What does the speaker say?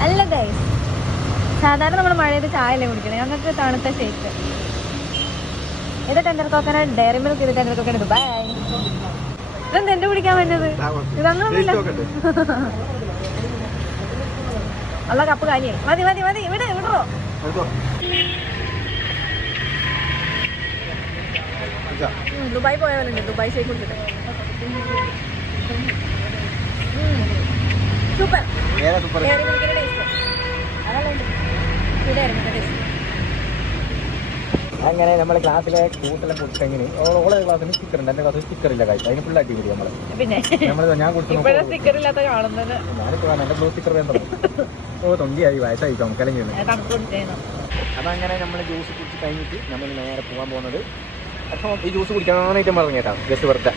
Guys സാധാരണ നമ്മൾ മഴയത് ചായ അല്ലേ കുടിക്കണേ? ഞങ്ങൾക്ക് തണുത്ത ഷേക്ക്. ഇത് ടെൻഡർ കോക്കന ഡയറി മിൽക്ക് ഇത് ടെൻഡർ കോക്കന ബൈ ഇതെന്ത് എന്റെ കുടിക്കാൻ പറ്റുന്നത് ഇതൊന്നുമില്ല അല്ല കപ്പ് കാലിയായി മതി മതി മതി. ഇവിടെ വിടറോ ദുബായ് പോയ പോലെ ഉണ്ട് ദുബായ് ഷേക്ക് കുടിച്ചിട്ട്. സൂപ്പർ സൂപ്പർ അങ്ങനെ നമ്മളെ ക്ലാസ്സിലെ കൂട്ടിലെ കൊടുത്തെങ്ങനെ ഓളെ ക്ലാസ്സിന് സ്റ്റിക്കർ ഉണ്ട്. എന്റെ ക്ലാസ്സിൽ സ്റ്റിക്കർ ഇല്ല കഴിച്ചു അതിന് ഫുൾ അടിപൊളി നമ്മൾ. പിന്നെ? നമ്മൾ ഞാൻ കൊടുത്തു സ്റ്റിക്കർ ഇല്ലാത്ത കാണുന്നത്. ഞാനിപ്പോ കാണാം എന്റെ ബ്ലൂ സ്റ്റിക്കർ വേണ്ട ഓ തൊണ്ടിയായി വയസ്സായി നമുക്ക് അല്ലെങ്കിൽ കുടിച്ചേന്നു അപ്പൊ അങ്ങനെ നമ്മൾ ജ്യൂസ് കുടിച്ച് കഴിഞ്ഞിട്ട് നമ്മൾ നേരെ പോകാൻ പോകുന്നത്. അപ്പോൾ ഈ ജ്യൂസ് കുടിക്കാനായിട്ട് പറഞ്ഞു കേട്ടോ ജസ്റ്റ് വെറുതെ.